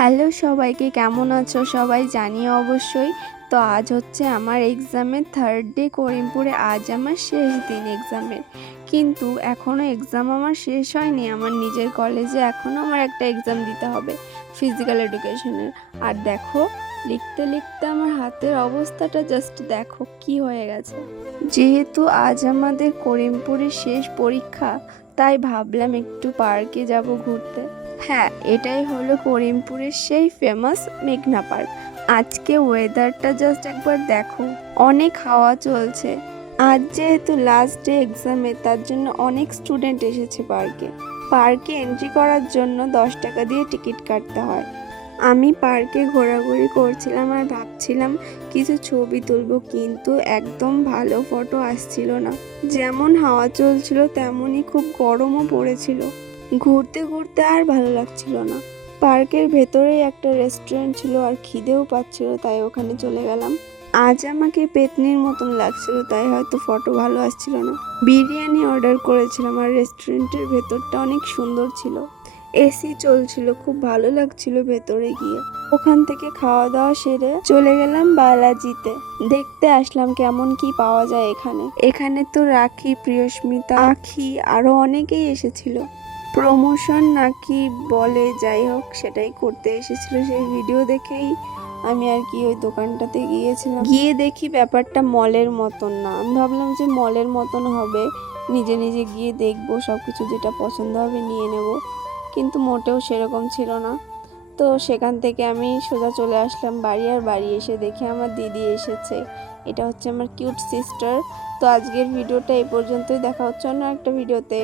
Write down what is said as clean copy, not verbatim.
Hello সবাইকে, কেমন আছো সবাই জানিও অবশ্যই। তো আজ হচ্ছে আমার এক্সামের থার্ড ডে করিমপুরে। আজ আমার শেষ দিন এক্সামের, কিন্তু এখনও এক্সাম আমার শেষ হয়নি। আমার নিজের কলেজে এখনও আমার একটা এক্সাম দিতে হবে ফিজিক্যাল এডুকেশনের। আর দেখো, লিখতে লিখতে আমার হাতের অবস্থাটা জাস্ট দেখো কি হয়ে গেছে। যেহেতু আজ আমাদের করিমপুরের শেষ পরীক্ষা, তাই ভাবলাম একটু পার্কে যাব ঘুরতে। হ্যাঁ, এটাই হলো করিমপুরের সেই ফেমাস মেঘনা পার্ক। আজকে ওয়েদারটা জাস্ট একবার দেখো, অনেক হাওয়া চলছে। আজ যেহেতু লাস্ট ডে এক্সামে, তার জন্য অনেক স্টুডেন্ট এসেছে পার্কে। পার্কে এন্ট্রি করার জন্য 10 টাকা দিয়ে টিকিট কাটতে হয়। আমি পার্কে ঘোরাঘুরি করছিলাম আর ভাবছিলাম কিছু ছবি তুলবো, কিন্তু একদম ভালো ফটো আসছিল না। যেমন হাওয়া চলছিল তেমনই খুব গরমও পড়েছিল। ঘুরতে ঘুরতে আর ভালো লাগছিল না। পার্কের ভেতরেই একটা রেস্টুরেন্ট ছিল আর খিদেও পাচ্ছিল, তাই ওখানে চলে গেলাম। আজ আমাকে পেতনির মতন লাগছিল, তাই হয়তো ফটো ভালো আসছিল না। বিরিয়ানি অর্ডার করেছিলাম আর রেস্টুরেন্টের ভেতরটা অনেক সুন্দর ছিল। এসি চলছিল, খুব ভালো লাগছিল ভেতরে গিয়ে। ওখান থেকে খাওয়া দাওয়া সেরে চলে গেলাম বালাজিতে। দেখতে আসলাম কেমন কি পাওয়া যায় এখানে। এখানে তো রাখি, প্রিয়স্মিতা, আখি আরো অনেকেই এসেছিল। প্রমোশন নাকি বলে, যাই হোক সেটাই করতে এসেছিল। সেই ভিডিও দেখেই আমি আর কি ওই দোকানটাতে গিয়েছিলাম। গিয়ে দেখি ব্যাপারটা মলের মতন না। আমি ভাবলাম যে মলের মতন হবে, নিজে নিজে গিয়ে দেখবো, সবকিছু যেটা পছন্দ হবে নিয়ে নেব, কিন্তু মোটেও সেরকম ছিল না। তো সেখান থেকে আমি সোজা চলে আসলাম বাড়ি। আর বাড়ি এসে দেখি আমার দিদি এসেছে। এটা হচ্ছে আমার কিউট সিস্টার। তো আজকের ভিডিওটা এই পর্যন্তই, দেখা হচ্ছে অন্য একটা ভিডিওতে।